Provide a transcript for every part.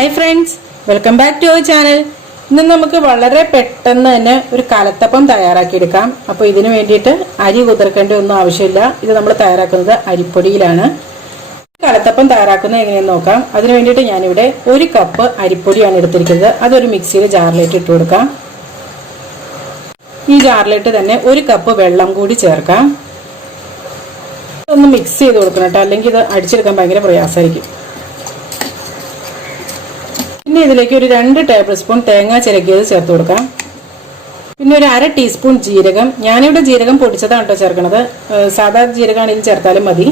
Hi friends, welcome back to our channel. ഇന്ന് നമുക്ക് വളരെ പെട്ടെന്ന് തന്നെ ഒരു കലത്തപ്പം തയ്യാറാക്കി എടുക്കാം. അപ്പോൾ ഇതിനു വേണ്ടിയിട്ട് അരി കുതിർക്കേണ്ട ഒന്നും ആവശ്യമില്ല. ഇത് നമ്മൾ തയ്യാറാക്കുന്നത് അരിപ്പൊടിയിലാണ്. കലത്തപ്പം തയ്യാറാക്കുന്നത് എങ്ങനെയെന്ന് നോക്കാം. അതിനു വേണ്ടിയിട്ട് ഞാൻ ഇവിടെ 1 കപ്പ് അരിപ്പൊടിയാണ് എടുത്തിരിക്കുന്നത്. അതൊരു മിക്സിയുടെ ജാറിലേക്ക് ഇട്ട് കൊടുക്കാം. ഈ ജാറിലേക്ക് തന്നെ 1 കപ്പ് വെള്ളം കൂടി ചേർക്കാം. ഒന്ന് മിക്സ് ചെയ്ത് കൊടുക്കണം കേട്ടോ, അല്ലെങ്കിൽ ഇത് അടിച്ചെടുക്കാൻ ഭയങ്കര പ്രയാസമായിരിക്കും. പിന്നെ ഇതിലേക്ക് ഒരു 2 ടേബിൾ സ്പൂൺ തേങ്ങ ചിരകിയത് ചേർത്ത് കൊടുക്കാം. പിന്നെ ഒരു 1/2 ടീസ്പൂൺ ജീരകം. ഞാനിവിടെ ജീരകം പൊടിച്ചതാണ് കേട്ടോ ചേർക്കുന്നത്. സാധാ ജീരകമാണെങ്കിൽ ചേർത്താലും മതി.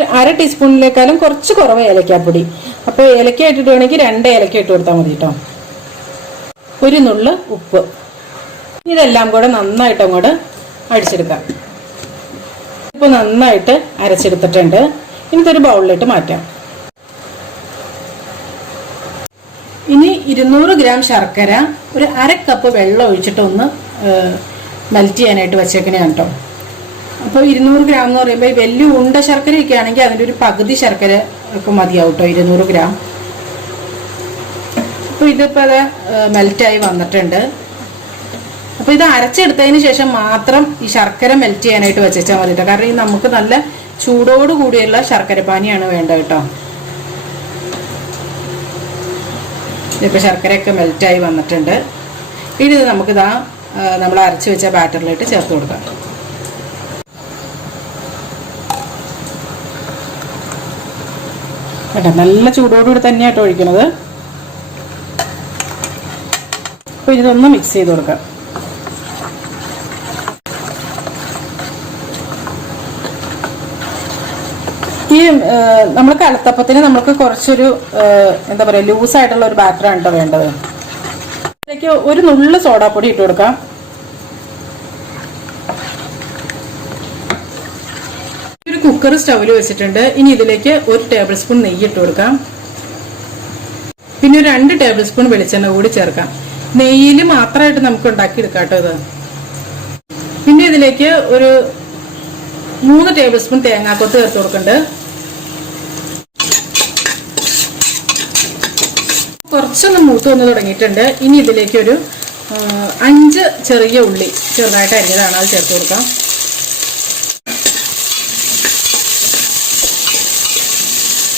1/2 ടീസ്പൂണിലേക്കാളും കുറച്ച് കുറവ് ഏലക്കാപ്പൊടി. അപ്പോൾ ഏലക്ക ഇട്ടിട്ട് വേണമെങ്കിൽ 2 ഏലക്ക ഇട്ട് കൊടുത്താൽ മതി കേട്ടോ. ഒരു നുള്ള് ഉപ്പ്. ഇതെല്ലാം കൂടെ നന്നായിട്ട് അങ്ങോട്ട് അടിച്ചെടുക്കാം. ഇപ്പോൾ നന്നായിട്ട് അരച്ചെടുത്തിട്ടുണ്ട്. ഇനി ഇതൊരു ബൗളിലിട്ട് മാറ്റാം. ഇനി 200 ഗ്രാം ശർക്കര ഒരു 1/2 കപ്പ് വെള്ളം ഒഴിച്ചിട്ട് ഒന്ന് മെൽറ്റ് ചെയ്യാനായിട്ട് വെച്ചേക്കണേ കേട്ടോ. അപ്പോൾ 200 ഗ്രാം എന്ന് പറയുമ്പോൾ വലിയ ഉണ്ട ശർക്കരയൊക്കെ ആണെങ്കിൽ അതിൻ്റെ ഒരു പകുതി ശർക്കര ഒക്കെ മതിയാവും കേട്ടോ, 200 ഗ്രാം. അപ്പോൾ ഇതിപ്പോൾ അത് മെൽറ്റായി വന്നിട്ടുണ്ട്. അപ്പോൾ ഇത് അരച്ചെടുത്തതിന് ശേഷം മാത്രം ഈ ശർക്കര മെൽറ്റ് ചെയ്യാനായിട്ട് വെച്ചാൽ മതി കേട്ടോ. കാരണം ഈ നമുക്ക് നല്ല ചൂടോട് കൂടിയുള്ള ശർക്കര പാനിയാണ് വേണ്ടത് കേട്ടോ. ഇപ്പോൾ ശർക്കരയൊക്കെ മെൽറ്റായി വന്നിട്ടുണ്ട്. ഇനി ഇത് നമുക്കിതാ നമ്മൾ അരച്ച് വെച്ച ബാറ്ററിലിട്ട് ചേർത്ത് കൊടുക്കാം. കേട്ടോ, നല്ല ചൂടോടുകൂടി തന്നെയായിട്ട് ഒഴിക്കുന്നത്. അപ്പോൾ ഇതൊന്ന് മിക്സ് ചെയ്ത് കൊടുക്കാം. ഈ നമ്മൾ കലത്തപ്പത്തിന് നമുക്ക് കുറച്ചൊരു എന്താ പറയുക ലൂസായിട്ടുള്ള ഒരു ബാറ്ററാണ് കേട്ടോ വേണ്ടത്. ഇതിലേക്ക് ഒരു നുള്ളു സോഡാപ്പൊടി ഇട്ട് കൊടുക്കാം. ഒരു കുക്കർ സ്റ്റൗവിൽ വെച്ചിട്ടുണ്ട്. ഇനി ഇതിലേക്ക് 1 ടേബിൾ സ്പൂൺ നെയ്യ് ഇട്ട് കൊടുക്കാം. പിന്നെ ഒരു 2 ടേബിൾ സ്പൂൺ വെളിച്ചെണ്ണ കൂടി ചേർക്കാം. നെയ്യിൽ മാത്രമായിട്ട് നമുക്ക് ഉണ്ടാക്കിയെടുക്കാം കേട്ടോ ഇത്. പിന്നെ ഇതിലേക്ക് ഒരു 3 ടേബിൾ സ്പൂൺ തേങ്ങാക്കൊത്ത് ചേർത്ത് കൊടുക്കുന്നുണ്ട്. കുറച്ചൊന്ന് മൂത്ത് വന്ന് തുടങ്ങിയിട്ടുണ്ട്. ഇനി ഇതിലേക്ക് ഒരു 5 ചെറിയ ഉള്ളി ചെറുതായിട്ട് അരിഞ്ഞതാണ്, അത് ചേർത്ത് കൊടുക്കാം.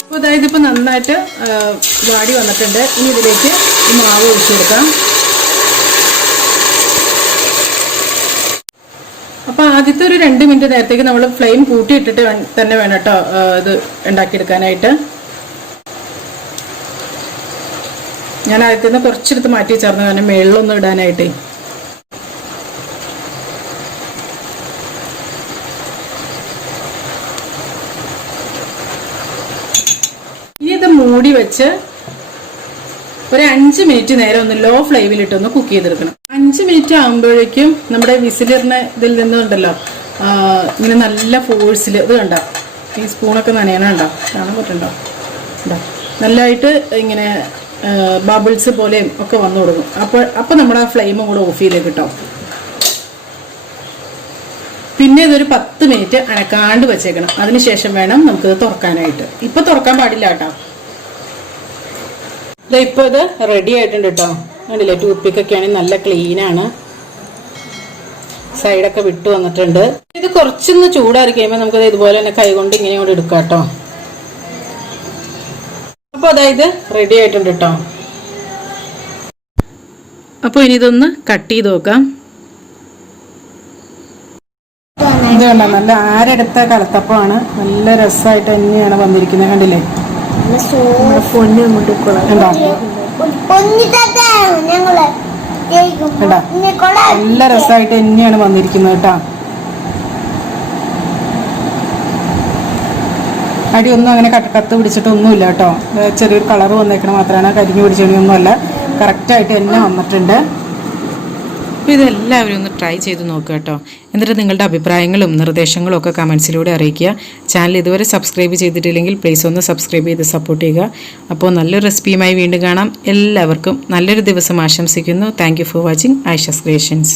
അപ്പോൾ അതായത് ഇപ്പോൾ നന്നായിട്ട് വാടി വന്നിട്ടുണ്ട്. ഇനി ഇതിലേക്ക് ഈ മാവ് ഒഴിച്ചു കൊടുക്കാം. അപ്പോൾ ആദ്യത്തെ ഒരു 2 മിനിറ്റ് നേരത്തേക്ക് നമ്മൾ ഫ്ലെയിം കൂട്ടിയിട്ടിട്ട് തന്നെ വേണം കേട്ടോ ഇത് ഉണ്ടാക്കിയെടുക്കാനായിട്ട്. ഞാൻ ആദ്യത്തിൽ നിന്ന് കുറച്ചെടുത്ത് മാറ്റി വെച്ചായിരുന്നു, കാരണം മേളിലൊന്നും ഇടാനായിട്ട്. ഇനി ഇത് മൂടി വെച്ച് ഒരു 5 മിനിറ്റ് നേരം ഒന്ന് ലോ ഫ്ലെയിമിലിട്ടൊന്ന് കുക്ക് ചെയ്തെടുക്കണം. 5 മിനിറ്റ് ആകുമ്പോഴേക്കും നമ്മുടെ വിസിലിടുന്ന ഇതിൽ നിന്നുണ്ടല്ലോ ഇങ്ങനെ നല്ല ഫോഴ്സിൽ ഇത് കണ്ടോ, ഈ സ്പൂണൊക്കെ നനയണുണ്ടോ, കാണാൻ പറ്റുന്നുണ്ടോ, നല്ലതായിട്ട് ഇങ്ങനെ ബബിൾസ് പോലെയും ഒക്കെ വന്നു കൊടുക്കും. അപ്പോൾ നമ്മൾ ആ ഫ്ലെയിമും കൂടെ ഓഫ് ചെയ്തേ കിട്ടോ. പിന്നെ ഇതൊരു 10 മിനിറ്റ് അനക്കാണ്ട് വെച്ചേക്കണം. അതിനുശേഷം വേണം നമുക്കിത് തുറക്കാനായിട്ട്. ഇപ്പൊ തുറക്കാൻ പാടില്ല കേട്ടോ. ഇപ്പൊ ഇത് റെഡി ആയിട്ടുണ്ട് കേട്ടോ. കണ്ടില്ലേ, ടൂത്ത് പിക്കൊക്കെ ആണെങ്കിൽ നല്ല ക്ലീനാണ്. സൈഡൊക്കെ വിട്ടു വന്നിട്ടുണ്ട്. ഇത് കുറച്ചൊന്ന് ചൂടാറി കഴിയുമ്പോൾ നമുക്കത് ഇതുപോലെ തന്നെ കൈകൊണ്ട് ഇങ്ങനെ കൊണ്ട് എടുക്കാം കേട്ടോ. അപ്പോൾ അതായത് റെഡി ആയിട്ടുണ്ട് കേട്ടോ. അപ്പോൾ ഇനി ഇതൊന്ന് കട്ട് ചെയ്ത് നോക്കാം. ഇത് കണ്ടോ, നല്ല ആരെടുത്ത കലത്തപ്പമാണ്. നല്ല രസമായിട്ട് തന്നെയാണ് വന്നിരിക്കുന്നത്. കണ്ടില്ലേ, നല്ല രസമായിട്ട് തന്നെയാണ് വന്നിരിക്കുന്നത് കേട്ടോ. അടിയൊന്നും അങ്ങനെ കത്ത് പിടിച്ചിട്ടൊന്നുമില്ല കേട്ടോ. ചെറിയൊരു കളർ വന്നേക്കണം മാത്രമാണ്, കരിഞ്ഞു പിടിച്ചൊന്നുമല്ല, കറക്റ്റായിട്ട് തന്നെ വന്നിട്ടുണ്ട്. അപ്പോൾ ഇതെല്ലാവരും ഒന്ന് ട്രൈ ചെയ്ത് നോക്കുക കേട്ടോ. എന്നിട്ട് നിങ്ങളുടെ അഭിപ്രായങ്ങളും നിർദ്ദേശങ്ങളും ഒക്കെ കമൻസിലൂടെ അറിയിക്കുക. ചാനൽ ഇതുവരെ സബ്സ്ക്രൈബ് ചെയ്തിട്ടില്ലെങ്കിൽ പ്ലീസ് ഒന്ന് സബ്സ്ക്രൈബ് ചെയ്ത് സപ്പോർട്ട് ചെയ്യുക. അപ്പോൾ നല്ലൊരു റെസിപ്പിയുമായി വീണ്ടും കാണാം. എല്ലാവർക്കും നല്ലൊരു ദിവസം ആശംസിക്കുന്നു. Thank you for watching Aisha's creations.